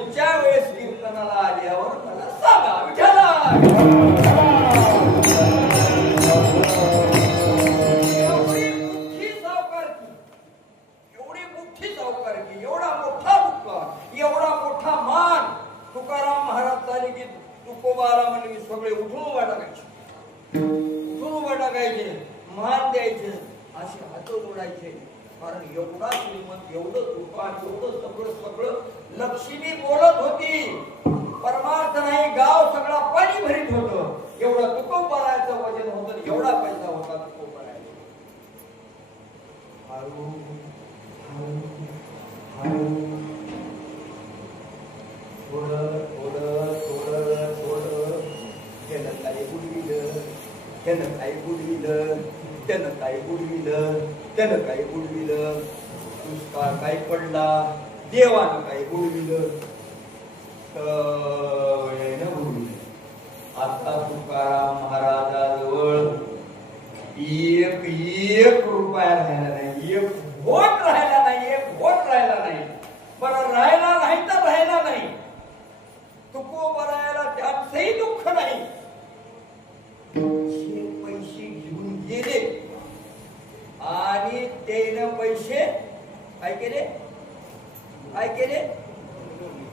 पुढच्या वेळेस कीर्तनाला आल्यावर मला सांगा विठ्ठला. एवढी सावकारकी, एवढा मोठा बुक्का, एवढा मोठा मान. तुकाराम महाराज चाले की तुकोबाला म्हणजे सगळे उठून उभा टाकायचे, उठून उभा टाकायचे, मान द्यायचे, असे हात जोडायचे. कारण एवढा श्रीमंत, एवढं तुकान, एवढं सगळं सगळं लक्ष्मी बोलत होती. परमार्थ नाही, गाव सगळा पाणी भरीत होतं. एवढं तुकोबाराचं वजन होतं, एवढा पैसा होता तुकोबाराचा. थोडं थोडं थोडं थोडं त्यानं काय बुडविलं, त्यानं काय बुडविलं, त्यानं काय बुडविलं, त्यानं काय बुडविलं. दुष्काळ काय पडला, देवानं काय बुडविलं, बुडविलं. आता तुकाराम महाराजाजवळ एक एक रुपया राहिला नाही, एक व्होट राहिला नाही, एक व्होट राहिला नाही. बरं राहिला नाही तर राहिला नाही, तुकोबाराला त्यांचंही दुःख नाही. पैसे घेऊन गेले आणि त्यानं पैसे काय केले, काय केले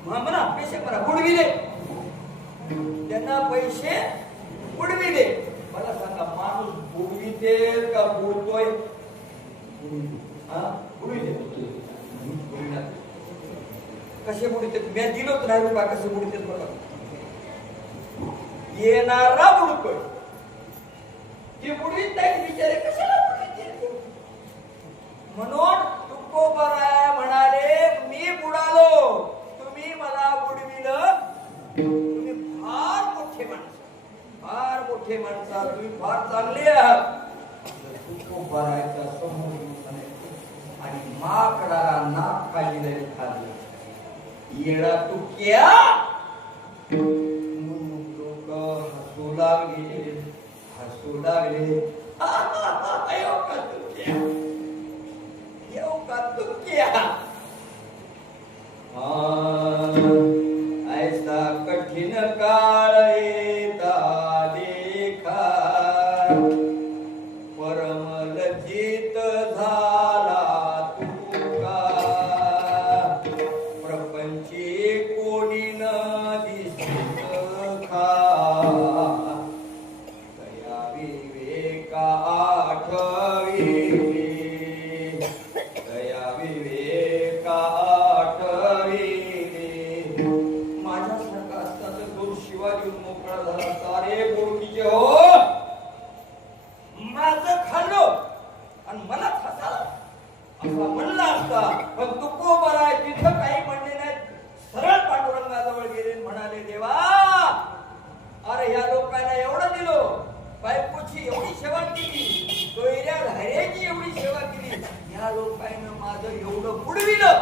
म्हणा, पैसे म्हणा बुडविले. त्यांना पैसे बुडविले. मला सांगा, माणूस बुडविते का बुडतोय? कसे बुडते? मी दिलोच नाही रुपया, कसे बुडते बघा. येणारा बुडतोय, ते बुडवीत नाही बिचारे, कशाला बुडविते? म्हणून तुकोबाराय म्हणाले, मी बुडालो, तुम्ही मला बुडविलं. तुम्ही फार मोठे माणसं, फार मोठे माणसा, तुम्ही फार चांगले आहात. तुकोबारायचा समोर आणि माकडाला नाक खाली खाल्लं. येडा तुक्या लोक हसू लागले, हसू लागले. येऊ का तुक्या, येऊ का तुक्या. ऐसा कठीण काळ येता देखा, परमलजित झाला तुका. प्रपंची कोणी न दिसत खा, दया विवेका आठवी, दया विवेका आठवी. माझ्यासारखा असता तर दोन शिवाजी मोकळा झाला. सारे गोडकीचे हो, माझं खाल्लो आणि मला फसाला असा म्हणला असता. पण तुकोबाराय तिथं काही म्हणले नाही, सरळ पांडुरंगाजवळ गेले, म्हणाले, देवा अरे ह्या लोकांना एवढं दिलो, बायकोची एवढी सेवा केली, सोयऱ्या धाऱ्याची एवढी सेवा केली, ह्या लोकांना माझं एवढं बुडविलं,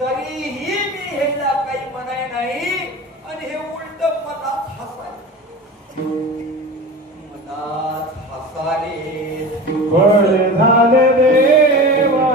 तरीही मी ह्याला काही म्हणाय नाही. आणि हे उलट मनात हसाले, मनात हसाले. झाले देवा,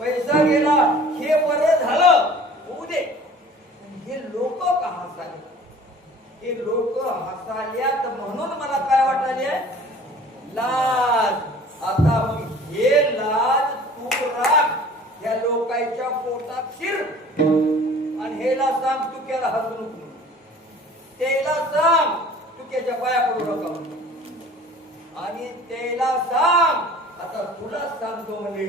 पैसा गेला हे बरं झालं, होऊ दे. हे लोक का हसाले, हे लोक हसाल्यात म्हणून मला काय वाटाले, लाज. आता मग हे लाज तू राख. लोकांच्या पोटात शिर आणि हेला सांग तुक्याला हसू नको, त्याला सांग तुक्याच्या पाया पडू नका म्हणून. आणि त्याला सांग आता तुला सांगतो म्हणजे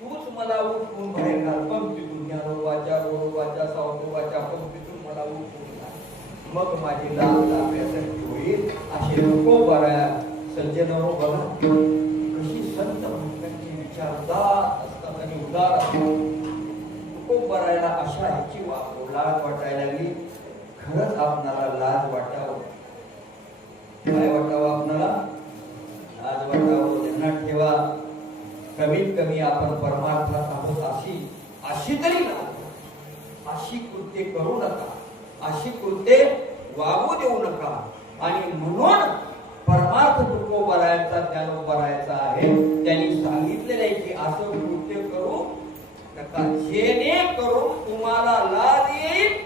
तूच मला उठवून बाहेर घाल पंक्तीतून, ज्ञानोबाच्या गोरोबाच्या सावतोबाच्या पंक्तीतून मला उठवून घाल, मग माझी लाज लाभण्यासाठी होईल. असे नको बऱ्या सज्जनो बघा कशी संत भक्तांची विचारदार असतात आणि उदार असतात. नको बरायला अशा ह्याची लाज वाटायला लागली. खरंच आपणाला लाज वाटावं, काय वाटावं आपणाला? लाज वाटावं. ध्यानात ठेवा, कमीत कमी आपण परमार्थात आहोत अशी तरी अशी कृत्ये करू नका, अशी कृत्ये वागू देऊ नका. आणि म्हणून परमार्थ तुकोबारायांचा ज्ञानोबारायांचा आहे, त्यांनी सांगितलेलं आहे की असं कृत्य करू नका जेणेकरून तुम्हाला लाज येईल,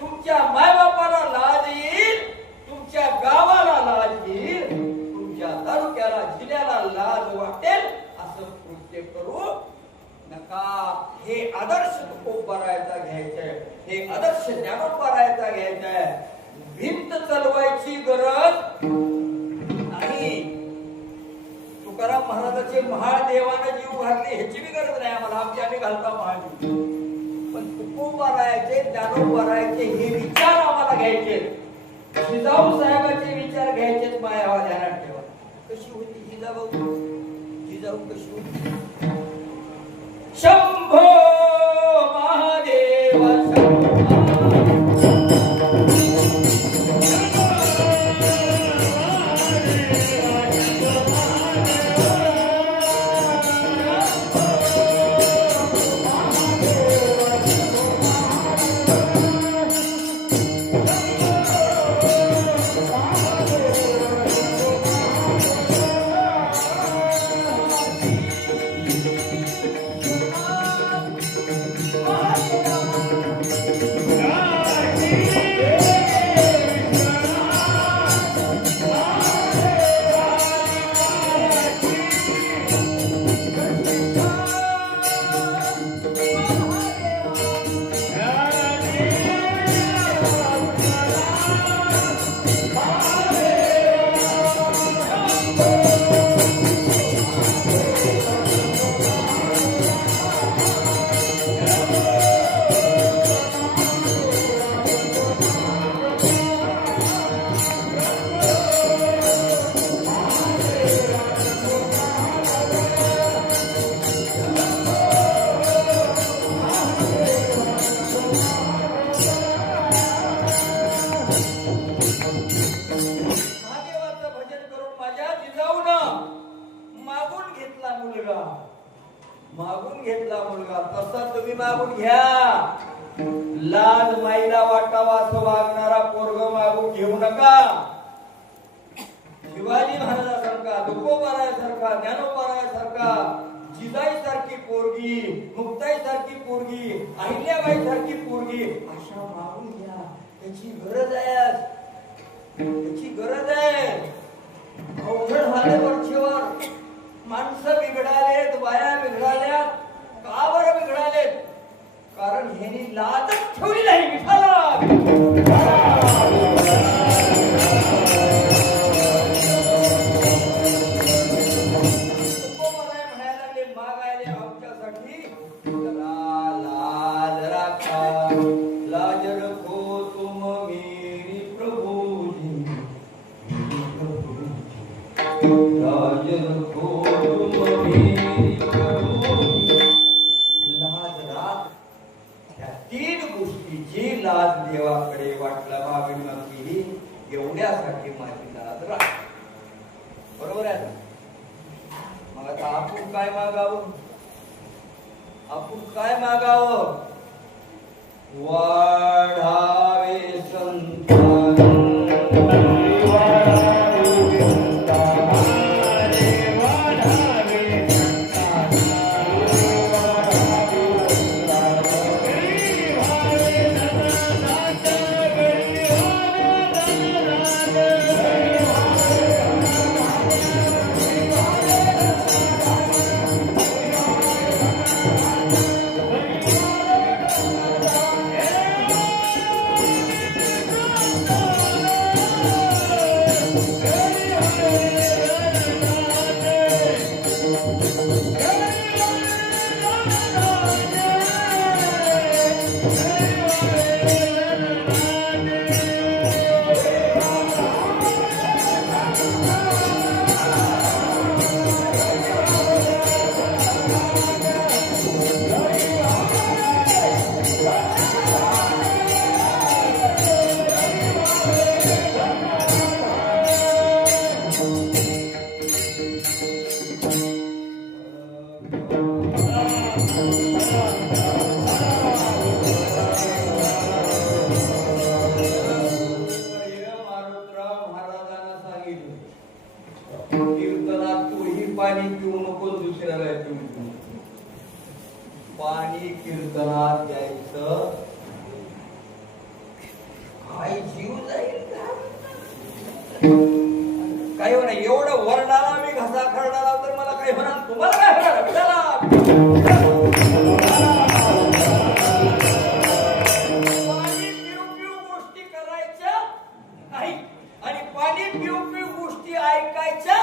तुमच्या मायबापाला लाज येईल, तुमच्या गावाला लाज येईल, तुमच्या तालुक्याला जिल्ह्याला लाज वाटेल. असं कृत्य करू नका. हे आदर्श तुकोबारायांचा घ्यायचंय, हे आदर्श ज्ञानोबारायांचा घ्यायचंय. भिंत चालवायची गरज नाही. तुकाराम महाराजांचे महादेवाने जीव घातले ह्याची बी गरज नाही आम्हाला, आमची आम्ही घालता महादेव. पण तुकोबारायांचे ज्ञानोबारायांचे हे विचार आम्हाला घ्यायचे. जिजाऊ साहेबांचे विचार घ्यायचे. मायावा ध्यानात ठेवा. कशी होती जिजाऊ? जिजाऊ कशी होती? शंभो महादेव मागून घेतला मुलगा तसा तुम्ही मागून घ्या. लाज माईला वाटावा असं वागणारा पोरग मागून घेऊ नका. शिवाजी महाराजांसारखा, तुकोबारायांसारखा, ज्ञानोबारायांसारखा, जिजाई सारखी पोरगी, मुक्ताई सारखी पोरगी, अहिल्याबाई सारखी पोरगी अशा मागून घ्या. त्याची गरज आहे, त्याची गरज आहे. अवघड झाले वरचीवर. माणसं बिघडालेत, बाया बिघडाल्यात. का बरं बिघडालेत? कारण ह्यांनी लाजच ठेवली नाही विठाला. म्हणायला लागले मागायले आमच्यासाठी लाज राखा, लाज रखो तुम मेरी प्रभुजी, लाज रखो तुम मेरी प्रभुजी. लाज राख. त्या तीन गोष्टीची लाज देवाकडे वाटला मागणं केली एवढ्यासाठी माझी लाज राख. बरोबर आहे. मग आता आपण काय मागावं? आपण काय मागावं? वाढावे संतान, कीर्तनात तूही पाणी पिऊ नको, दुसऱ्याला पिऊ नको. पाणी कीर्तनात द्यायचं. काय जीव जाईल काय होणार? एवढं वरडाला मी घसा खरडाला तर मला काय होणार? तुम्हाला काय होणार? चला पाणी पिऊ पिऊ गोष्टी करायच्या नाही आणि पाणी पिऊ पिऊ गोष्टी ऐकायच्या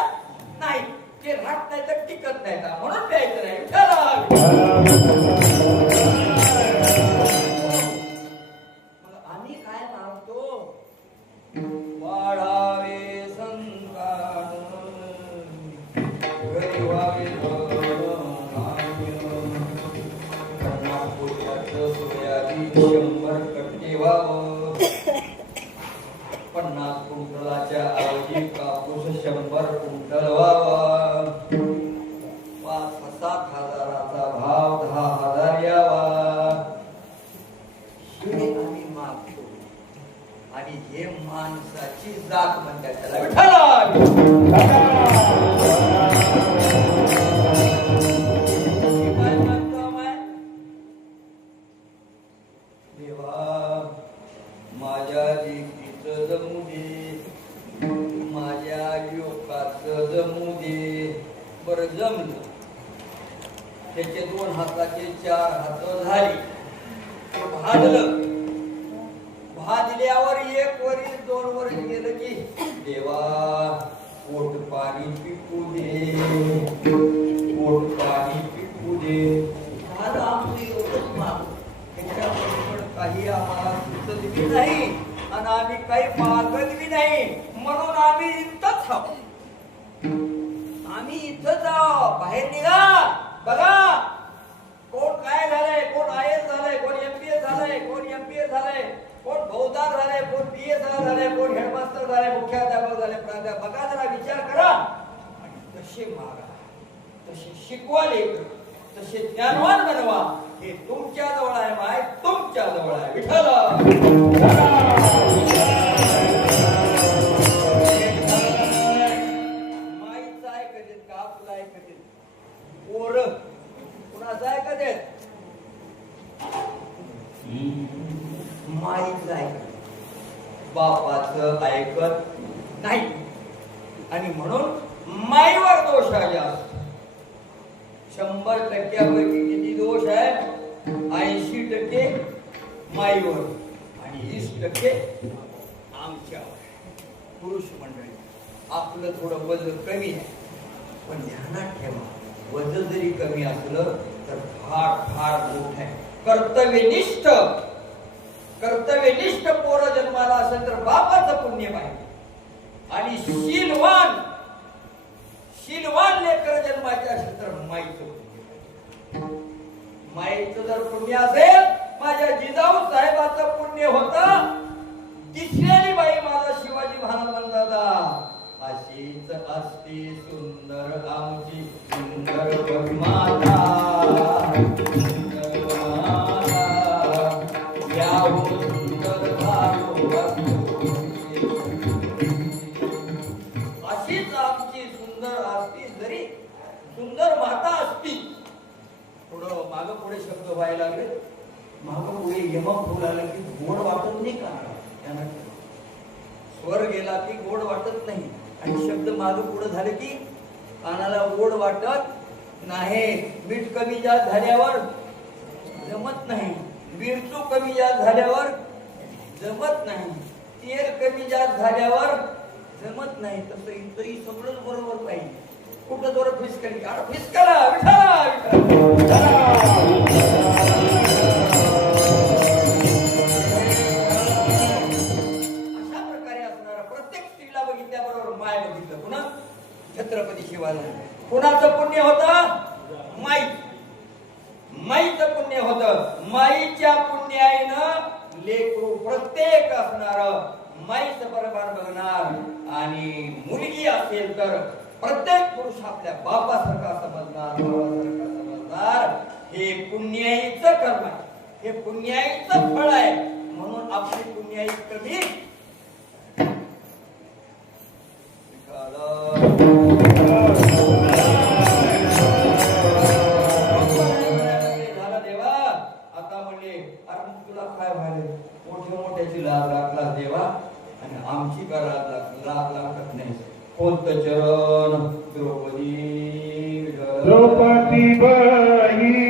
नाही. ते राहत नाही तर टिकत नाही म्हणून प्यायचं नाही. आम्ही काय मागतो? वाढावे संकान गरिवावे सोयाबीन 100 कट्टे व्हावं. 50 क्विंटलाच्या ऐवजी कापूस 100 क्विंटल व्हावा. 5-7 हजाराचा भाव 10,000 यावा. हे आम्ही मागतो आणि हे माणसाची जात म्हणतात त्याला विठ्ठल. काय मागतो माय? देवा माझ्या लेकीचं जमू दे, माझ्या योगाचं जमू दे. बरं जमलं. त्याचे 2 हाताचे 4 हात झाली. भाजलं. भाजल्यावर 1 वरील 2 वरील गेलं की देवा पोट पाणी पिकू दे, पोट पाणी पिकू दे. झालं आमचं एवढंच माग. त्याच्याबरोबर काही आम्हाला सुचत बी नाही आणि आम्ही काही मागत बी नाही. म्हणून आम्ही इथंच आहोत. आम्ही इथंच आहोत. बाहेर निघा. बघा कोण काय झालंय, कोण IAS झालंय, कोण MPS झालंय, कोण MPS झालंय, कोण फौजदार झालंय, कोण PSR झालंय, कोण हेडमास्टर झालंय, मुख्याध्यापक झाले, प्राध्यापक. बघा जरा विचार करा आणि तसे मागा, तसे शिकवाले, तसे ज्ञानवान बनवा. हे तुमच्या जवळ आहे माय, तुमच्या जवळ आहे विठ्ठल. माईचं ऐकत का आपलं ऐकत? पोर कुणाचं ऐकत? माईचं ऐकत, बापाचं ऐकत नाही. आणि म्हणून माईवर दोष आहे. 100% किती दोष आहे? 80% माईवर आणि 20% आमच्यावर. पुरुष मंडळी आपलं थोडं वजन कमी आहे, पण ध्यानात ठेवा वजन जरी कमी असलं तर फार फार मोठ आहे. कर्तव्यनिष्ठ पोर जन्माला असेल तर बापाचं पुण्य पाहिजे आणि शीलवान लेकर जन्माचे असेल तर माईचं पुण्य. माईचं जर पुण्य असेल, माझ्या जिजाऊ साहेबाचं पुण्य होतं. तिसऱ्याली बाई माझा शिवाजी महाराज दादा अशीच असती सुंदर आमची सुंदर माता. अशीच आमची सुंदर असती, जरी सुंदर माता असती. थोडं माग पुढे शब्द व्हायला लागले. माग पुढे यम फुल आलं की गोड वाटत नाही का? स्वर गेला की गोड वाटत नाही आणि शब्द माग पुढे झाले की कानाला गोड वाटत नाही. मीठ कमी जास्त झाल्यावर जमत नाही, मिरचू कमी जास्त झाल्यावर जमत नाही, तेल कमी जास्त झाल्यावर जमत नाही. तसं इथंही सगळंच बरोबर पाहिजे. कुठं जोर फिसकली फिसकला विठ्ठला. माईचं पुण्य होतं. माईच्या पुण्याईनं लेकरू प्रत्येक असणार माईचं बरोबर बघणार आणि मुलगी असेल तर प्रत्येक पुरुष आपल्या बापासारखा समजणार, भावासारखा समजणार. हे पुण्याईचं कर्म आहे, हे पुण्याईचं फळ आहे. म्हणून आपली पुण्याई कधी देवा आणि आमची करा लाख लाख नाही. कोणतं चरण द्रौपदी द्रौपदी बहिणी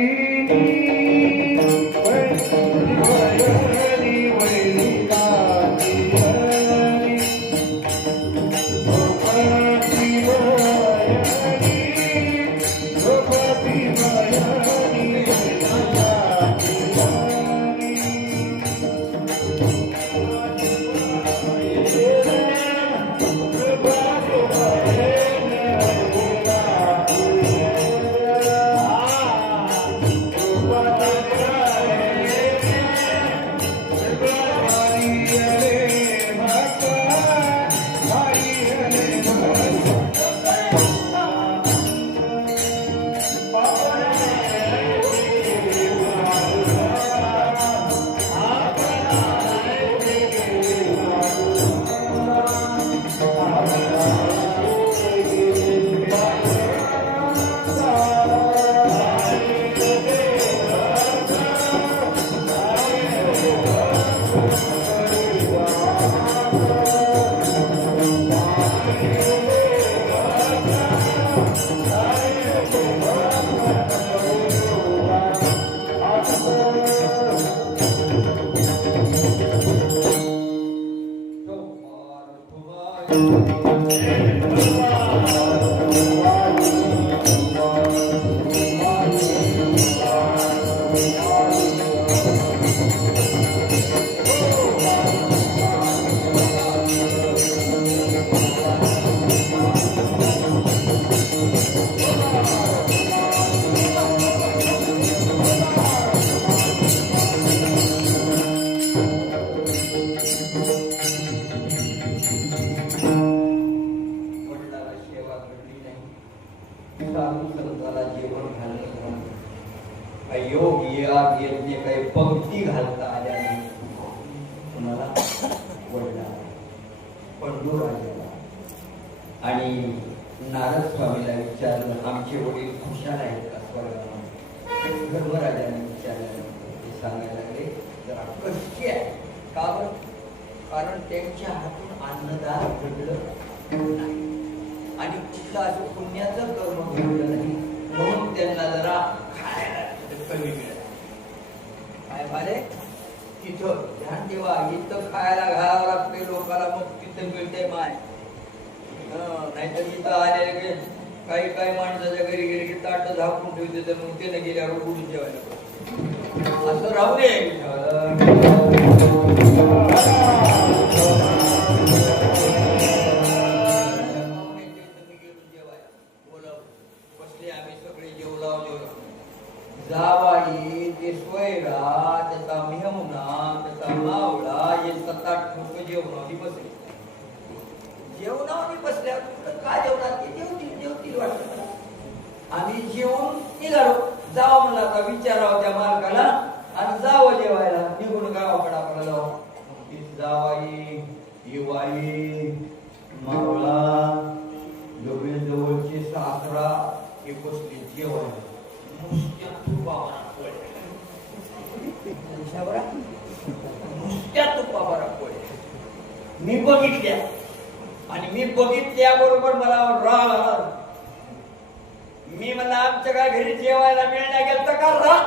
पंक्ती घालता आल्या नाही. कुणाला वडला पंडूराजाला आणि नारद स्वामीला विचारलं आमचे वडील खुशाल आहेत का स्वर्गात. धर्मराजाने विचारलं. ते सांगायला लागले जरा कष्टी आहे. का बरं? कारण त्यांच्या हातून अन्नदान घडलं नाही आणि कुठलं असं पुण्याचं कर्म घडलं नाही म्हणून त्यांना जरा खायला कमी मिळालं. काय झाले तिथं ध्यान ठेवा. इथं खायला घालावं लागते लोकांना मग तिथं मिळते माय. नाहीतर इथं आले काही काही माणसाच्या घरी गेले की ताट झाकून ठेवते तर मग ते न गेल्यावर उडून जेवायला असं राहू दे. जावाई ते सोयरा त्याचा मेहुणा त्याचा मावळा हे 7-8 लोक जेवणावली बसले. जेवणावली बसल्यावर काय जेवणार ते जेवतील वाटत. आम्ही जेवून निघालो. जावं म्हणलं आता विचारावं त्या मालकाला आणि जावं जेवायला. निघून गावाकडे आपल्याला जावं. जावाई येवाई मावळा जवळ जवळचे सासरा हे बसले जेवायला. नुसत्या तुपावरा पोळ्या मी बघितल्या आणि मी बघितल्याबरोबर मला राग आला. मी मला आमच्या काय घरी जेवायला मिळण्या गेलं तर का राग?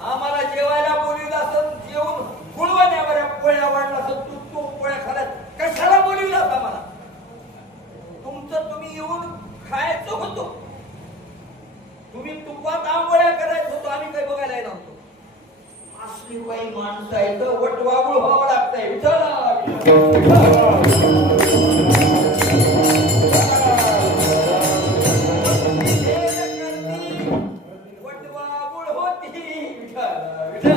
आम्हाला जेवायला बोलवलं असं जेवून गुळवण्यावर पोळ्या वाढला असं तू पोळ्या खाल्यात कशाला बोलवलं असं मला? तुमचं तुम्ही येऊन खायचं होतो. तुम्ही तुपात आंबोळ्या करायचं होतो. आम्ही काही बघायला नव्हतो. असली काही माणसं आहे तर वटवागुळ व्हावं लागतंय. माझ्या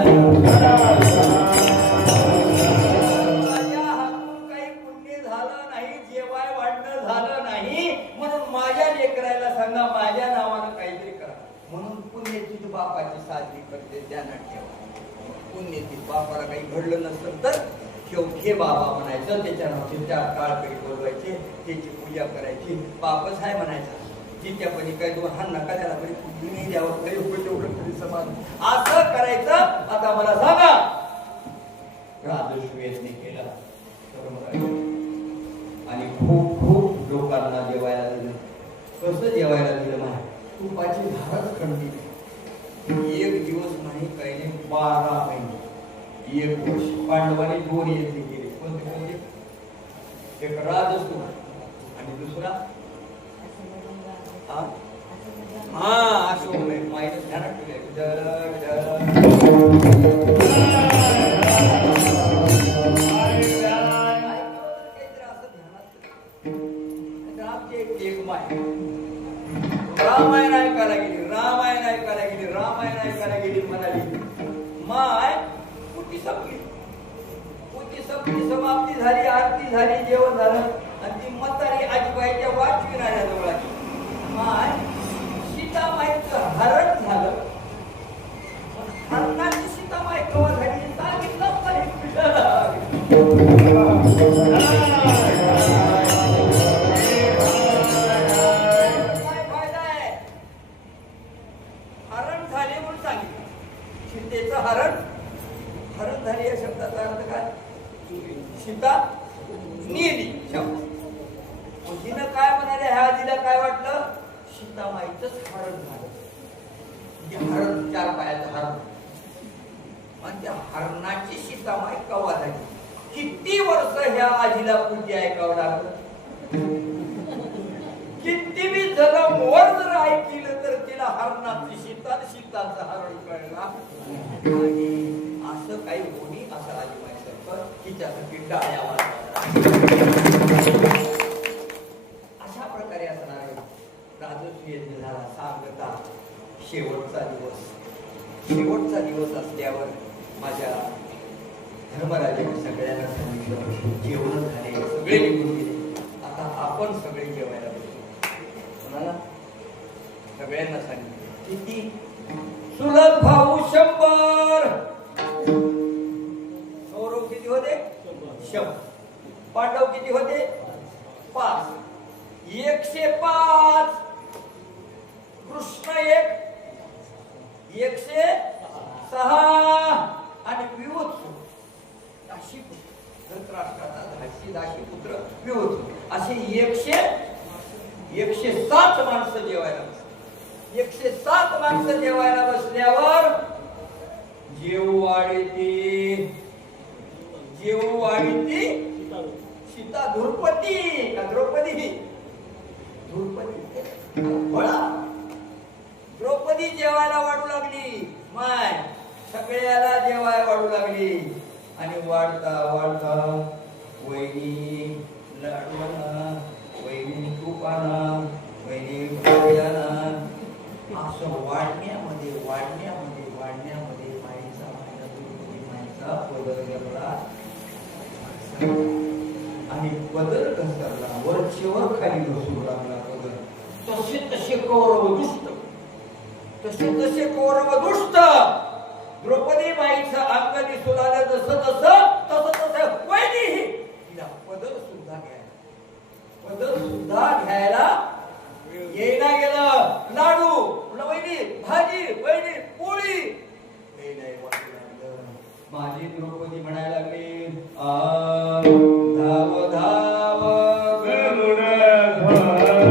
हातून काही पुण्य झालं नाही, जेवाय वाढणं झालं नाही, म्हणून माझ्या लेकराला सांगा माझ्या नावानं काहीतरी करा. म्हणून पुण्यतीत बापाची साजरी करते, ध्यानात ठेवा. पुण्यतीत बापाला काही घडलं नसेल तर ठेव बाबा म्हणायचं, त्याच्या नावाचे 4 काळकरी बोलवायचे, त्याची पूजा करायची. बापच आहे म्हणायचं, जित्यापणी काही 2 हात नका त्याला तरी पुण्य नाही द्यावं, तरी तेवढं तरी समान असं करायचं. आता मला सांगा राजश्वेतने केलं आणि खूप खूप लोकांना जेवायला दिलं. कसं जेवायला दिलं माहिती? तुपाची धारच खंडी. 1 दिवस नाही काही नाही, 12 महिने. 1 वर्ष पांडवाने 2 यज्ञ केले. कोणते? एक राजसूय आणि दुसरा अश्वमेध. माहिती ध्यानात रामायण ऐकायला गेली, रामायण ऐकायला गेली, रामायण ऐकायला गेली. म्हणाली माय पुटी संपली, समाप्ती झाली, आरती झाली, जेवण झालं आणि ती म्हातारी आजीबाईच्या वाचविणाऱ्या जवळ आली. माय सीतामाईचं हरण झालं, हरणाची सीतामाई कवा झाली सांगितलं नाही. काय फायदा आहे? हरण झाले म्हणून सांगितलं. सीतेचं हरण झाली या शब्दाचा अर्थ काय? सीता नेली शब्द. तिनं काय म्हणाले? ह्या आजीला काय वाटलं? सीतामाईचंच हरण झालं. हरण 4 पायाचं हरण. आणि त्या हरणाची सीतामाई कवा झाली? किती वर्ष ह्या आजीला पूजा ऐकावं लागलं? किती बी जन्म वर जर ऐकलं तर तिला हरणाची सीताचं हरण कळला. आणि असं काही होणी असं आजीबाई सरकार तिच्यासाठी टाळ्या वाजवतात. अशा प्रकारे असणार आहे राजसूय यज्ञ झाला. सांगता शेवटचा दिवस असल्यावर माझ्या धर्मराजाने सगळ्यांना सांगितलं जेवण झाले, सगळे निघून गेले. आता आपण सगळे जेवायला बसलो. कोणाला? सगळ्यांना सांगितलं. किती? सुलभ भाऊ 100. कौरव किती होते? 100. पांडव किती होते? 5. 105. कृष्ण 106 आणि विवत्सु दाशी पुत्र, धृतराष्ट्राचा दाशी पुत्र विवत्सु, असे 107 माणसं जेवायला बसले. 107 माणसं जेवायला बसल्यावर जेवू वाढीती सीता द्रौपदी का द्रौपदी द्रौपदी जेवायला वाढू लागली. माय सगळ्याला जेवाय वाढू लागली. आणि वाढता वहिनी लाडवाना, वहिनी तुपाना, वहिनी भाज्याना, असं वाढण्यामध्ये माईचा बदल गेला. आणि बदल घसरला, वरचेवर खाली घसरू लागला बदल. तसे कौरव दुष्ट. द्रौपदी माईचं अंग दिसू लागलं. तसं वहिनी तिला बदल सुद्धा घ्यायला येईना गेलं. लाडू, वहिनी भाजी, वहिनी पोळी, माझी द्रौपदी म्हणायला लागली धाव धाव गरुड गरुड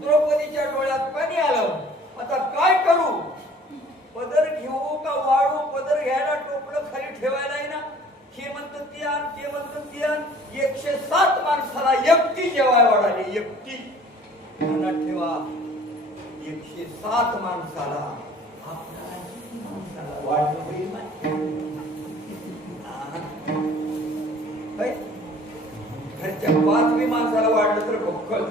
द्रौपदीच्या डोळ्यात पाणी आलं. आता काय करू? पदर घेऊ का वाळू? पदर घ्यायला टोपलं खाली ठेवायला ना. हे म्हणतं ती आण, ते म्हणतं ती आण. 107 माणसाला एकटी जेवाय वाढाली. एकटी. मनात ठेवा, 107 माणसाला आपल्याला किती माणसाला वाढलं होईल माहिती? घरच्या 5वी माणसाला वाढलं तर भक्कल.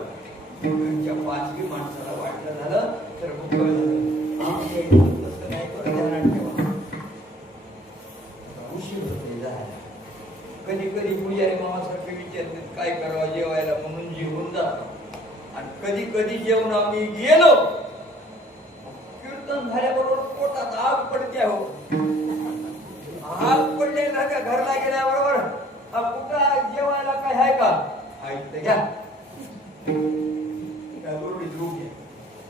घरच्या 5वी माणसाला वाढलं झालं तर भक्कल झालं. आमच्या इथं तसं नाही. करून ध्यानात ठेवा. उशीर होते जायला. कधी कधी पुजारी मामासारखे विचारतात काय करावं जेवायला म्हणून जेवून जातो. आणि कधी कधी जेवण आम्ही गेलो कीर्तन झाल्याबरोबर पोटात आग पडते. हो, आग पडले ना त्या घरला गेल्याबरोबर कुठं जेवायला काय आहे का? ऐकतं घ्या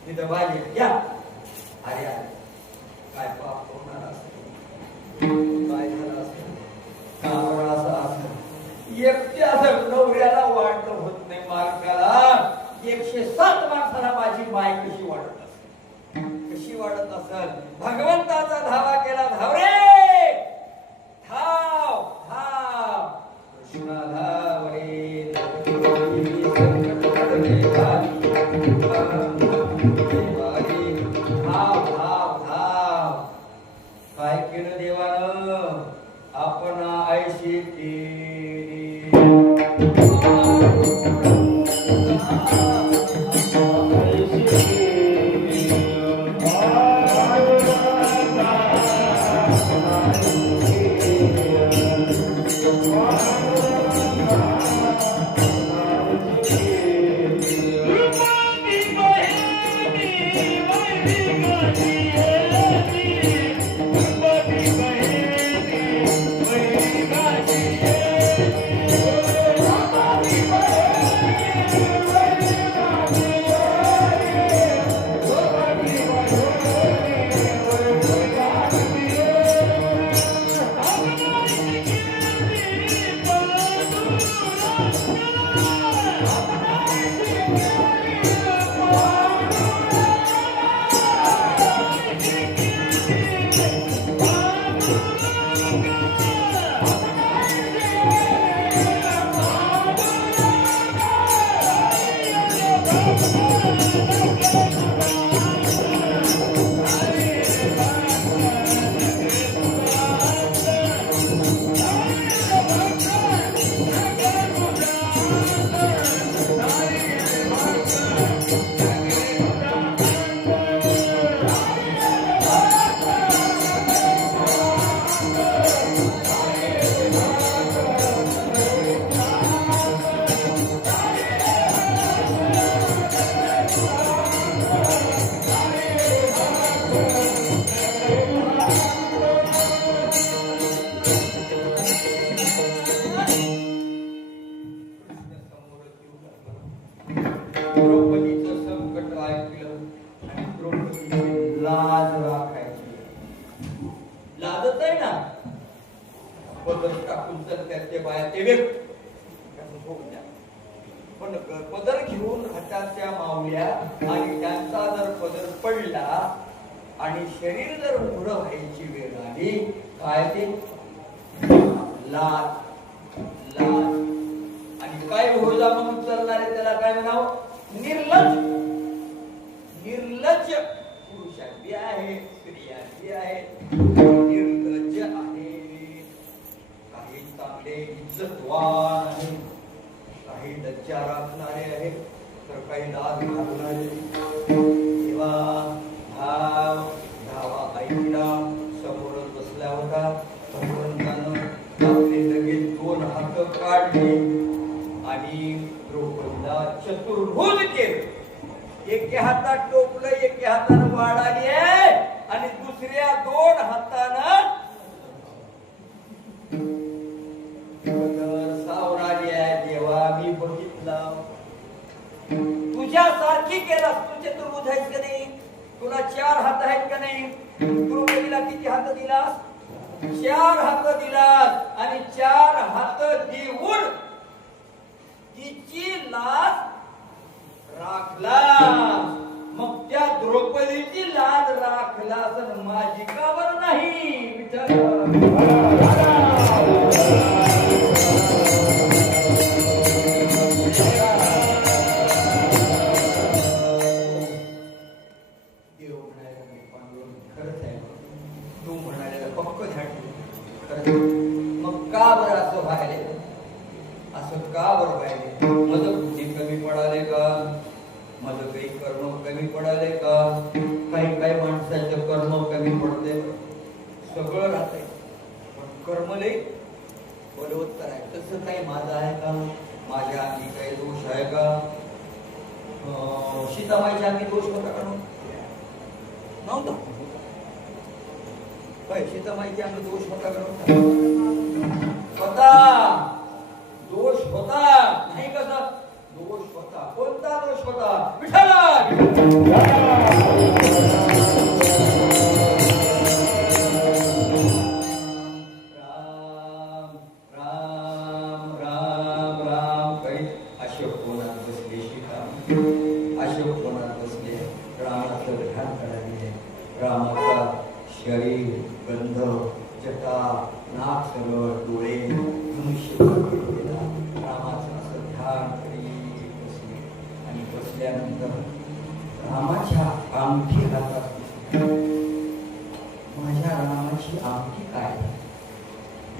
तिथं भाजी घ्या. अरे काय पाप होणार असं, काय झालं असं, कावळा असं असं एकटे असं नवऱ्याला वाढणं होत नाही. मालकाला 107 माणसाला माझी माय कशी वाढत असेल, कशी वाढत असेल. भगवंताचा धावा केला. धाव रे धाव धाव कृष्णा धाव रे धाव धाव धाव. काय केलं देवानं? आपण ऐशी केली. द्रौपदीचं संकट ऐकलं आणि द्रौपदीची लाज राखायची. लाजत आहे ना. पदर टाकून तर ते बाया ते व्यक्त पण पदर घेऊन हाताच्या मावल्या आणि त्यांचा जर पदर पडला आणि शरीर जर उघडं व्हायची वेळ आली काय ते लाज लाज. आणि काय होजा मग चालणारे त्याला काय म्हणावं? निर्लज्ज. निर्लज्ज पुरुषांची आहे, स्त्रियांची आहे, निर्लज्ज आहे. काही चांगले इज्जतवान आहे, काही लज्जा राखणारे आहे, तर काही लाज घालणारे. तेव्हा धाव धावा ऐकला. समोरच बसला होता. भगवंतानं आपले लगेच 2 हात काढले आणि द्रौपदीला चतुर्भुज केलं. एके हातात टोपलं, एके हातानं वाढ आली आहे आणि दुसऱ्या 2 हातानं काही केलास तू चतुर्भुज आहेस का नाही? तुला 4 हात आहेत का नाही? द्रौपदीला किती हात दिलास? 4 हात दिलास आणि 4 हात देऊन तिची लाज राखलास. मग त्या द्रौपदीची लाज राखलास आणि माझी का बरं नाही? विचार देव म्हणायला मी पांडुरंग खरंच आहे. तू म्हणायला पक्क झाड. मग का बरं असं व्हायले? असं का बरं व्हायले? माझं बुद्धी कमी पडाले का? माझं काही कर्म कमी पडाले का? काही माणसाचं कर्म कमी पडते. सगळं राहते पण कर्म लई बलवत्तर आहे. तसं काही माझं आहे का? माझ्या अंगी काही दोष आहे का? सीतामाईच्या अंगी दोष होता का? नव्हता. काय सीतामाईच्या अंगी दोष होता का? होता. दोष होता. नाही कसा दोष होता. कोणता दोष होता? विठ्ठला. राम राम राम राम. काही अशोक कोणात बसले शिका. अशोक कोणात बसले. रामाचं ध्यान करायचे. रामाचा शरीर गंध जटा नाक सगळं डोळे धनुष्य गेला. रामाचं असं ध्यान करीत बसले आणि बसल्यानंतर रामाच्या अंगठी हातात दिसली. माझ्या रामाची अंगठी काय?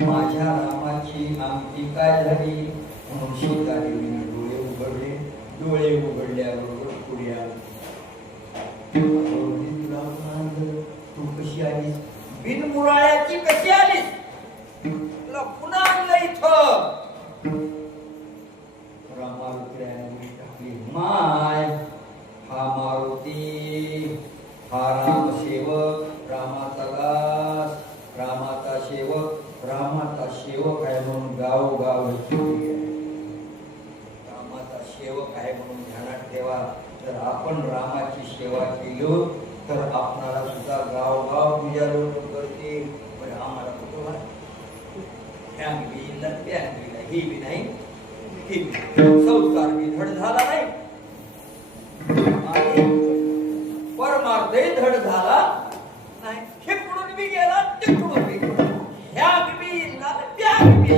माझ्या रामाची अंगठी काय झाली? म्हणून सीतादेवीने डोळे उघडले. डोळे उघडल्याबरोबर पुढे आले. तू कशी आलीस? बिनमुराळ्याची कशी आलीस? तुला पुन्हा आणलं इथं. मारुतीने टाकली. माय हा मारुती, हा रामसेवक, रामाचा दास, रामाचा सेवक, रामाचा सेवक आहे म्हणून गावोगाव रामाचा सेवक आहे म्हणून ध्यानात ठेवा. जर आपण रामाची सेवा केली तर आपणाला सुद्धा गावगाव पूजा लोक करते. पण आम्हाला कुठं ही बी नाही, ही संसार बी धड झाला नाही आणि परमार्थही धड झाला नाही. हिकडून बी गेला तिकडून बी गेला. ह्या बी त्या बी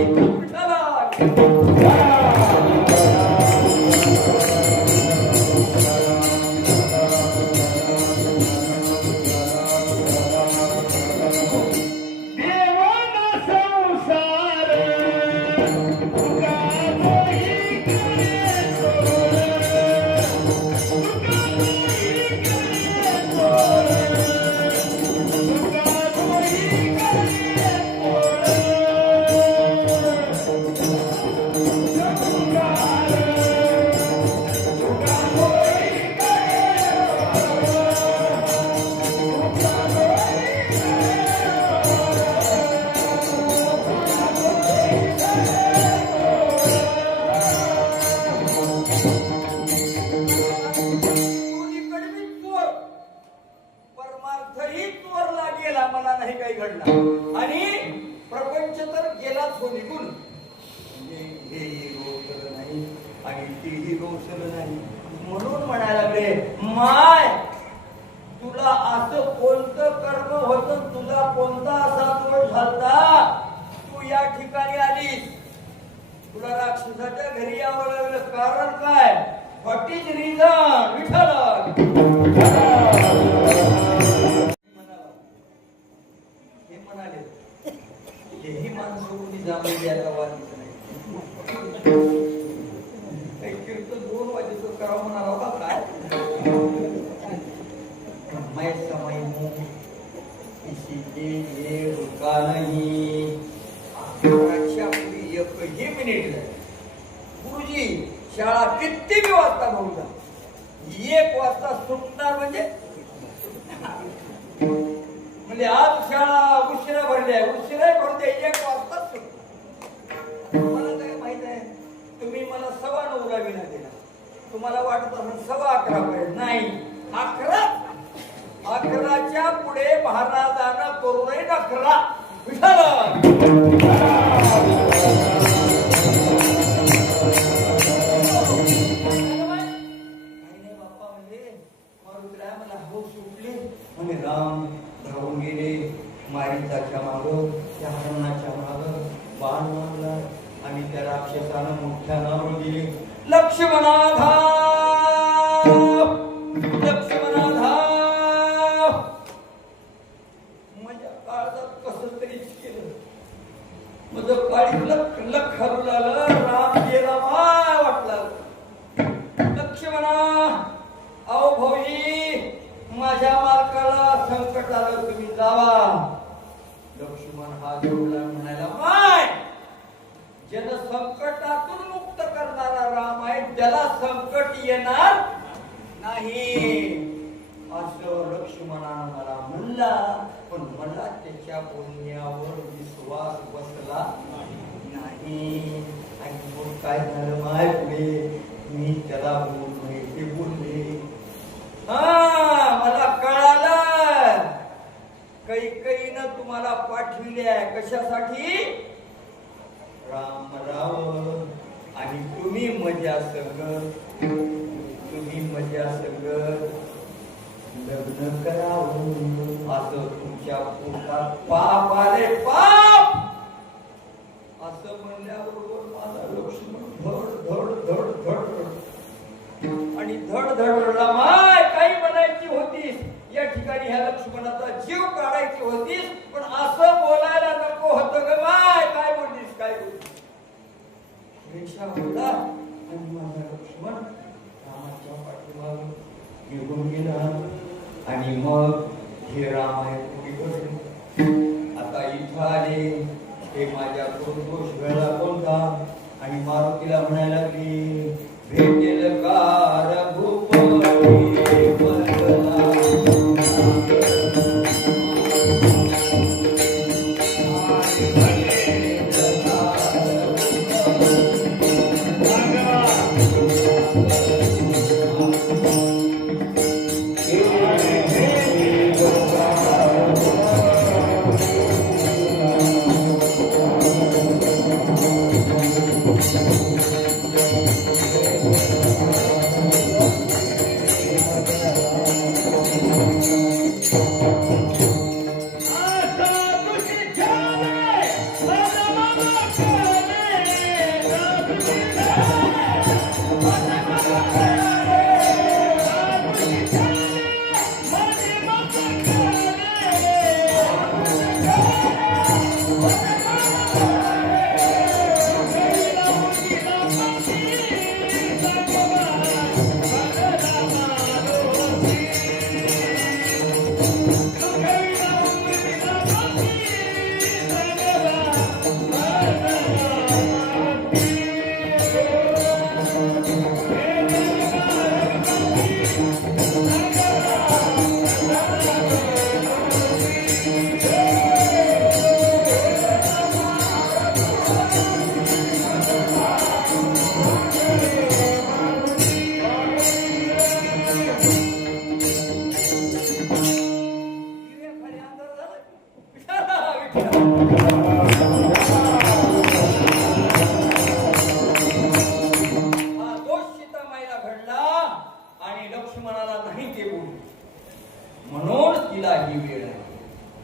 म्हणून म्हणायला लागले, माय तुला असं कोणतं कर्म होतं, तुला कोणता असा दोष झाला, तू या ठिकाणी आलीस, तुला राक्षसाच्या घरी यावं लागलं, कारण काय? What is reason? विठ्ठल हे म्हणाले, हेही माणसं कोणी जांभळी यायला वाटत नाही. कीर्तन 2 वाजेचं करावं म्हणाला का काय? मैं समय हूँ किसी के लिए रुका नहीं. एकही मिनिट नाही. गुरुजी शाळा किती बी वाजता बोलता, 1 वाजता सुटणार म्हणजे आज शाळा उशिरा भरली आहे, उशिरा भरते 1 वाजता सुटणार. मला काय माहित आहे, तुम्ही मला 9:15 विना दिला, तुम्हाला वाटत असेल 11:15 पर्यंत नाही 11च्या पुढे महाराजांना करूनही 11 विठाल म्हणे राम धावून गेले मारीचाच्या माग त्या हरणाच्या माग बाण मारला आणि त्या राक्षसानं मोठ्या नाव दिले लक्ष्मणा धाव लक्ष्मणा धाव माझ्या काळजात कसं तरीच केलं माझं काळी लख लख हरू लागलं राम गेला माय वाटला लक्ष्मणा अहो भाऊजी माझ्या मालकाला संकट आलं तुम्ही जावा लक्ष्मण हा जोडला म्हणायला माय जन संकटातून मुक्त करणारा राम आहे त्याला संकट येणार नाही असं लक्ष्मणानं मला म्हणला पण मला त्याच्या बोलण्यावर विश्वास बसला नाही आणि मग काय झालं माय पुढे मी त्याला बोललोय ते बोलले मला कळालं कैकेयीनं तुम्हाला पाठविले कशासाठी राम राव आणि तुम्ही मजा संग लग्न करावं असं तुमच्या पोटात पाप आले पाप असं म्हणल्याबरोबर माझा लक्ष्मण धड धड धड धड आणि धड धड रडला माय काही म्हणायची होतीस या ठिकाणी ह्या लक्ष्मणाचा जीव काढायची होतीस पण असं बोलायला नको होतं ग माय काय बोललीस काय बोललीस रिक्षा होता आणि माझा लक्ष्मण रामाच्या पाठीमागे निघून गेला आणि मग हे राम आहे आता इथं आले हे माझ्या दोष वेळा कोणता आणि मारुतीला म्हणायला लागली भेटेल का रघुपती वंदना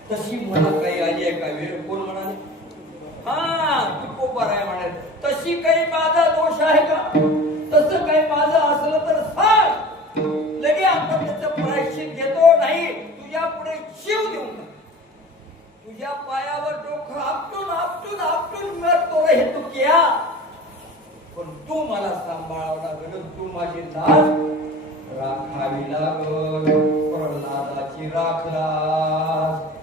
तशी मला काही आली आहे का वेळ कोण म्हणाले तू कोपर आहे म्हणाले तशी काही माझा दोष आहे का तसं काही माझं असलं तर सांग लगे आता त्याचं प्रायश्चित घेतो नाही तुझ्या पुढे जीव देऊन तुझ्या पायावर डोकं आपटून आपटून आपटून मरतो हे तू क्या पण तू मला सांभाळावं लागल तू माझी लाज राखावी लागल प्रल्हादाची राखलास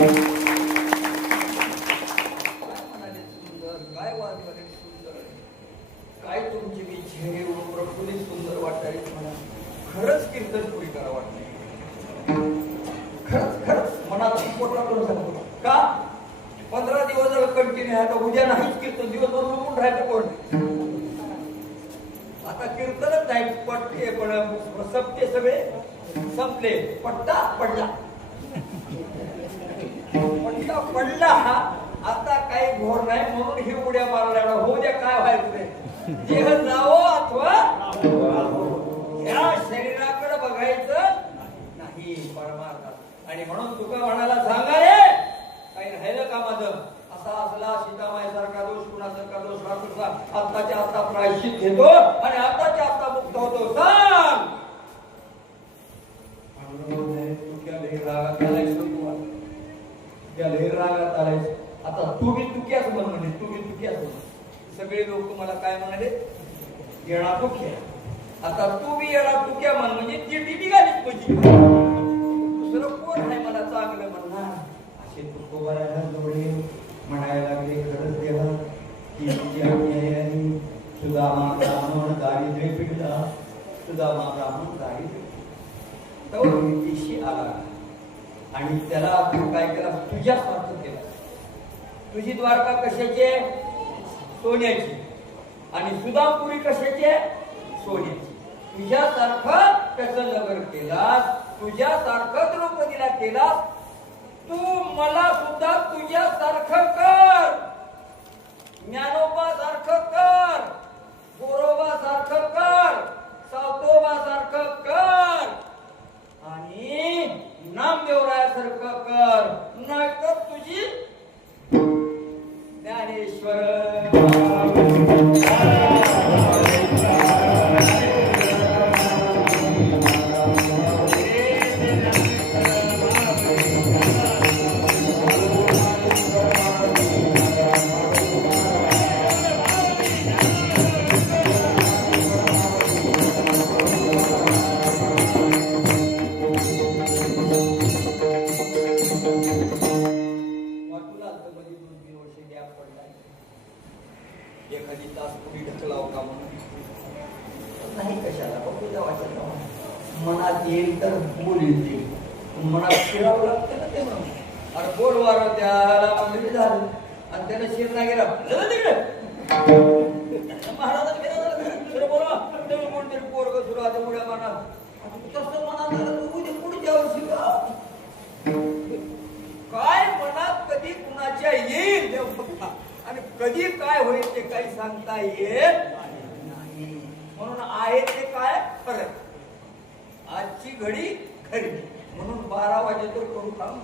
म्हणाले सुंदर, काय वाजवले सुंदर, काय तुमची मी चेहरे प्रफुल्लित सुंदर वाटताय मला. खरंच कीर्तनपुरी करा वाटते. खरंच खरंच मनात पोटातून सांगतो. का 15 दिवस जर कंटिन्यू आहे तर उद्या नाहीच कीर्तन, दिवसभर झोपून राहायचं कोण. आता कीर्तनच नाही, पट्टे पण सप्ते सगळे संपले, पट्टा पडला. पट्टा पडला, आता काही घोर नाही म्हणून ही उड्या मारल्या. हो द्या, काय व्हायचं ते देह जावो अथवा या शरीराकडे बघायचं नाही परमार्थात. आणि म्हणून तुका म्हणाला सांगा रे, काही राहिलं का माझं. असा असला सीतामाईसारखा दोष, कुणासारखा दोष राखूचा आत्ताच्या आत्ता प्रायश्चित घेतो आणि आत्ताच्या आत्ता मुक्त होतो. सांग. रागात आलायस आता तू बी तुक्याच म्हण, म्हणजे तू बी तुक्याच म्हण. सगळे लोक मला काय म्हणाले, येणा तुक्या. आता तू बी येणा तुक्या म्हण, म्हणजे ती निघालीच म्हणजे. दुसरं कोण आहे मला चांगलं म्हणणार. असे तुकोबारायला जोडे म्हणायला लागले. खरंच देवा की सुदामा ब्राह्मण दारिद्र्य पिडला, सुदामा ब्राह्मण दारिद्र्य तो भीतीशी आला आणि त्याला तू काय केला, तुझ्यासारखं केला. तुझी द्वारका कशाची आहे, सोन्याची. आणि सुदामपुरी कशाची आहे, सोन्याची. तुझ्यासारखं त्याचं नगर केलास, तुझ्यासारखं द्रौपदीला केलास. तू मला सुद्धा तुझ्यासारखं कर, ज्ञानोबा सारखं कर, गोरोबा सारखं कर, सावतोबा सारखं कर आणि नामदेवरायासारखं कर. नाहीतर तुझी ज्ञानेश्वर एखादी तास पुढे ढकलाव का म्हणून नाही. कशाला बघूया वाचत मनात येईल तर बोलील ते. मनात शिरावं लागतं ना ते म्हणून. अरे बोल वार त्याला म्हणजे झालं आणि त्याला शिर नाही गेला तिकडे महाराजांनी गेला दुसरं बोला कोणतरी पोरग सुरू आता पुढ्या मनात तसं मनात आलं उद्या पुढच्या वर्षी काय मनात कधी कुणाच्या येईल आणि कधी काय होईल ते काही सांगता येत नाही. म्हणून आहे ते काय खरं, आजची घडी खरी. म्हणून 12 वाजे तो करू काम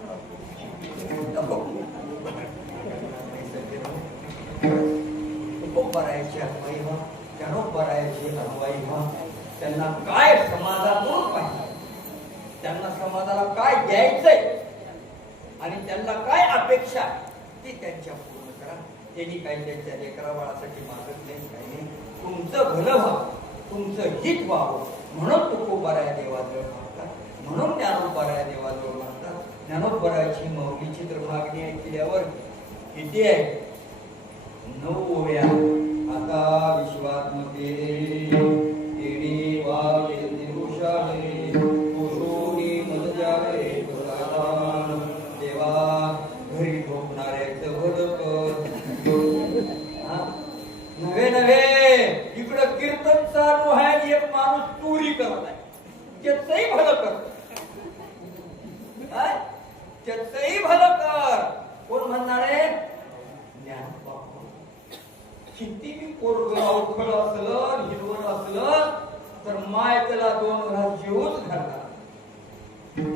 खूप बरायचे अनुभवाई व्हा, त्यानं बरायचे अनुभवाई व्हा. त्यांना काय समाजातून पाहिजे, त्यांना समाजाला काय द्यायचंय आणि त्यांना काय अपेक्षा ती त्यांच्या पूर्ण करा. त्यांनी काही त्यांच्या लेकरा बाळासाठी मागत नाही, काही नाही. तुमचं भलं व्हावं, तुमचं हित व्हावं म्हणून तुकोबाराया देवाजवळ मागतात, म्हणून ज्ञानोबाराया देवाजवळ मागतात. ज्ञानोबारायाची माऊलीची तर मागणी ऐकल्यावर किती आहे, 9 ओव्या. आता विश्वात्मके येणे वाले निरुषाले कोशोनी मज जावे प्रसादान. देवा घरी ठोकणाऱ्याचं भलं कर. नव्हे नव्हे इकडं कीर्तन चालू आहे आणि एक माणूस चोरी करत आहे, त्याचंही भलं कर, त्याचंही भलं कर. कोण म्हणणार आहे, ज्ञान बापू. किती मी पोरग अवखळ असलं हिरवण असलं तर माय त्याला 2 घास जेवूच घालणार.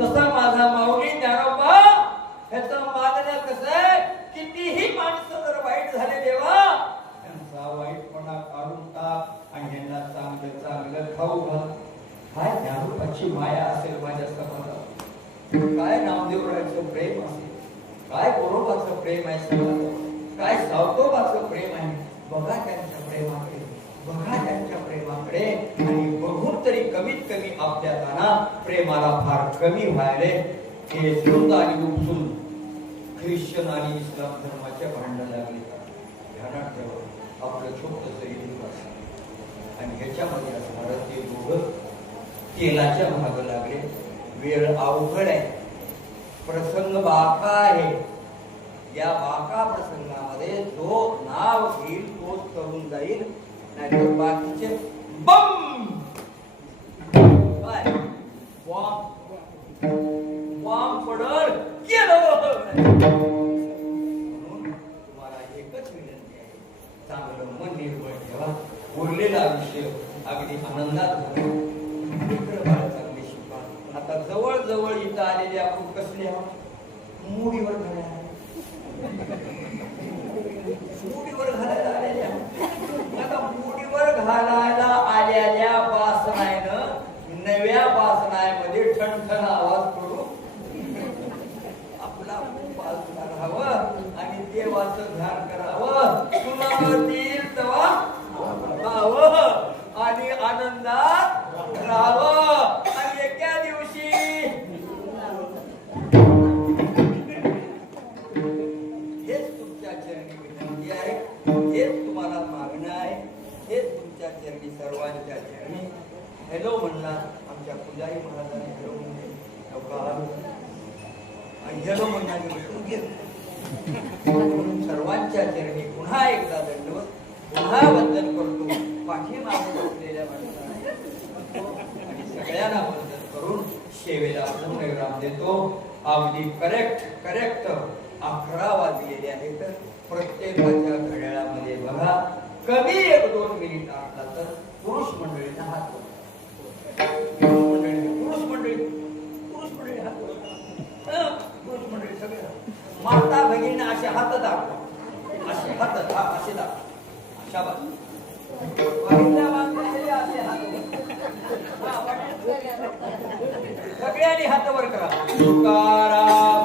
तसा माझा माऊली ज्ञानोबा ह्याचं मागणं कसं आहे, कितीही माणसं जर वाईट झाले देवा त्यांचा वाईटपणा काढून टाक आणि यांना चांगलं चांगलं खाऊ घाल. काय ज्ञानोबाची माया असेल माझ्या समाजात, काय नामदेवरायाचं प्रेम असेल, काय गोरोबाचं प्रेम आहे समाजात, काय सावतोबाचं प्रेम आहे. बघा त्यांच्या प्रेमाकडे, बघा त्यांच्या प्रेमाकडे. आणि बघून तरी कमीत कमी आपल्या प्रेमाला फार कमी व्हायले. हे सुंद आणि उपसून ख्रिश्चन आणि इस्लाम धर्माच्या भांडणं लागली. ध्यानात ठेवा, आपलं छोटंसं हिंदू आणि ह्याच्यामध्ये असणारं ते दोघं तेलाच्या भाग लागले. वेळ अवघड आहे, प्रसंग बाका आहे. या बाका प्रसंगामध्ये जो नाव घेईल तोच तरुण जाईल, नाहीतर बाकीचे बम बॉम्ब पडल केलं. म्हणून तुम्हाला एकच विनंती आहे, चांगलं मन निर्मळ ठेवा. उरलेलं आयुष्य अगदी आनंदात चांगले शिकवा. आता जवळ जवळ इथं आलेले आपण कसले आहोत? मुडीवर घालायला मुडीवर घालायला आलेले आहोत. आता मुडीवर घालायला आलेल्या बासनायनं नव्या बासनायमध्ये ठणठण आवाज करू आपला बाजूला राहावं आणि देवाचं ध्यान करावं. सुनावतील तवा खावं आणि आनंदात राहावं. आणि एका दिवशी हेच तुमच्या चरणी विनंती आहे, हेच तुम्हाला मागणं आहे, हेच तुमच्या चरणी सर्वांच्या चरणी हॅलो म्हणला. आमच्या पुजारी महाराजांनी हॅलो म्हणले, आणि हॅलो म्हणण्याने भेटून गेलो. सर्वांच्या चरणी पुन्हा एकदा दंडवत, पुन्हा वंदन करतो. पाठीमागे बसलेल्या माणसांना आणि सगळ्यांना वंदन करून सेवेला पूर्णविराम देतो. अगदी करेक्ट 11 वाजलेले आहेत. प्रत्येकाच्या घड्याळामध्ये बघा, कमी 1-2 मिनिट असला तर पुरुष मंडळीचा हात पुरुष मंडळी सगळे माता भगिनी असे हात दाखवा, असे हात असे दाखवा. शाबास. सगळ्यांनी हात वर करा. तुकाराम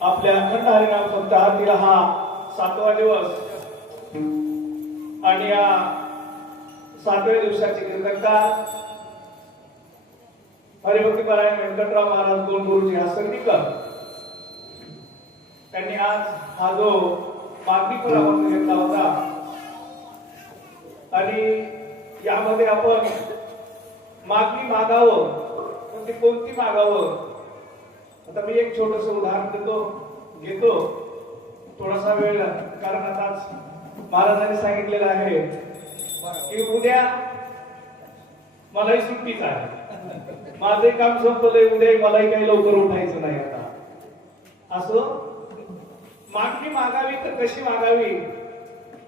आपल्या अखंड हरिनाम सप्ताहातील हा 7वा दिवस आणि या 7व्या दिवसाचे कीर्तनकार हरिभक्तीपरायण व्यंकटराव महाराज दोन गुरुजी आसर्डीकर त्यांनी आज हा जो मागणी परामर्श घेतला होता आणि यामध्ये आपण मागणी मागावं पण ती कोणती मागावं. आता मी एक छोटस उदाहरण घेतो थोडासा वेळ, कारण आताच महाराजांनी सांगितलेलं आहे की उद्या मलाही सुट्टीच आहे, माझे काम संपलंय, उद्या मलाही काही लवकर उठायचं नाही. आता असं मागणी मागावी तर कशी मागावी.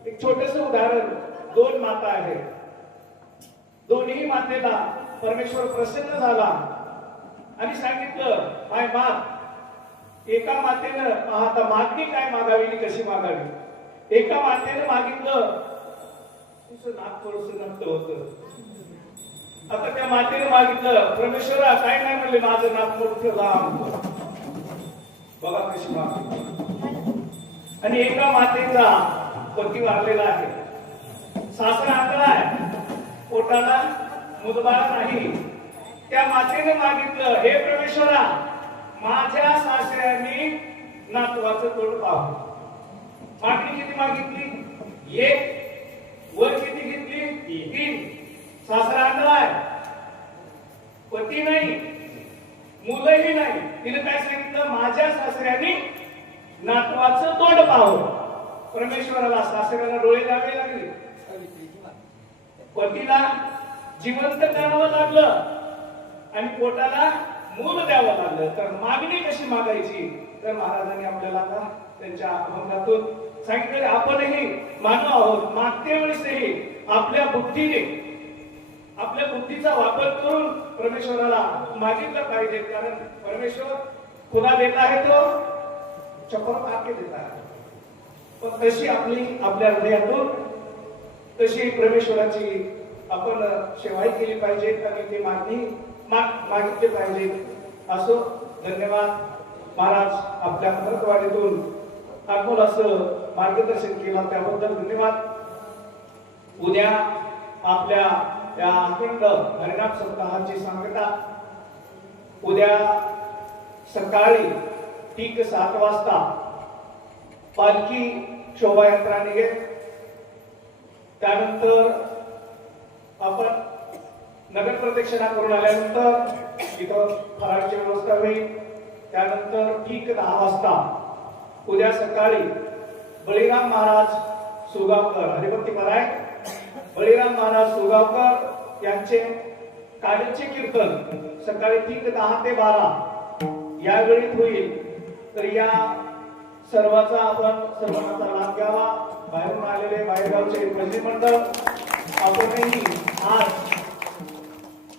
एक छोटस उदाहरण, दोन माता आहेत, दोन्ही मातेला परमेश्वर प्रसन्न झाला आणि सांगितलं माय मात. एका मातेनं आता मागणी काय मागावी आणि कशी मागावी. एका मातेनं मागितलं तुझं नाक थोडस नक्त होतं. आता त्या मातेनं मागितलं परमेश्वरा काय नाही म्हणले, माझं नाक मोठं लांब. बघा कशी मागणी. आणि एका मातेचा पती वारलेला आहे, सासरा आंधळा आहे, पोटाला मुदबाळ नाही. त्या मातेने मागितलं हे परमेश्वरा माझ्या सासऱ्यांनी नातवाचं तोंड पाहू. मागणी किती मागितली? एक. वर किती घेतली? 3. सासरा आंधळा आहे, पती नाही, मुलंही नाही. तिने काय सांगितलं? माझ्या सासऱ्यांनी नातवाचं तोंड पाहू. परमेश्वराला सासऱ्याला डोळे द्यावे लागले, पतीला जिवंत करावं लागलं आणि पोटाला मूल द्यावं लागलं. तर मागणी कशी मागायची तर महाराजांनी आपल्याला त्यांच्या अभंगातून सांगितले. आपणही मानव आहोत, मागते वेळेसही आपल्या बुद्धीने, आपल्या बुद्धीचा वापर करून परमेश्वराला मागितलं पाहिजे. कारण परमेश्वर खुदा देता है तो चपल काके देता है. पण तशी आपल्या हृदयातून तशी परमेश्वराची आपण सेवाही केली पाहिजे आणि ते मागितले पाहिजे. असो. धन्यवाद. महाराज आपल्या मराठवाड्यातून अनमोल असं मार्गदर्शन केलं त्याबद्दल धन्यवाद. उद्या आपल्या या अखंड हरिनाम सप्ताहाची सांगता उद्या सकाळी ठीक 7 वाजता पालखी शोभायात्रा निघेल. त्यानंतर आपण नगर प्रदक्षिणा करून आल्यानंतर इथं फराळची व्यवस्था होईल. त्यानंतर ठीक 10 वाजता उद्या सकाळी बळीराम महाराज सुगावकर, हरिभक्तीपरायण बळीराम महाराज सुगावकर यांचे काळीचे कीर्तन सकाळी ठीक 10 ते 12 यावेळी होईल. तर या सर्वांचा आपण सर्वांचा लाभ घ्यावा. बाहेरून आलेले बाहेरगावचे भजनी मंडळ आपणही आज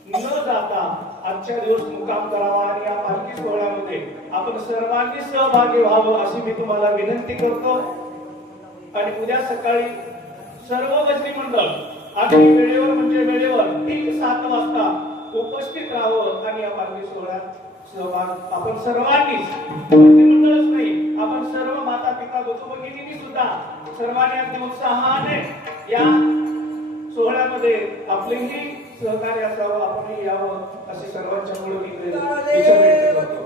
न जाता आजच्या दिवस मुक्काम करावा आणि या पालखी सोहळ्यामध्ये आपण सर्वांनी सहभागी व्हावं अशी मी तुम्हाला विनंती करतो. आणि उद्या सकाळी सर्व भजनी मंडळ अगदी वेळेवर म्हणजे वेळेवर ठीक 7 वाजता उपस्थित राहावं आणि या पालखी सोहळ्यात सहभाग आपण सर्वांनीच, भजनी मंडळच नाही, आपण सर्व माता पिता बंधू भगिनींनी सुद्धा सर्वांनी अगदी उत्साहाने या सोहळ्यामध्ये आपलेही सहकार्य असावं, आपणही यावं असे सर्वांच्या मुळे मी इच्छा व्यक्त करतो.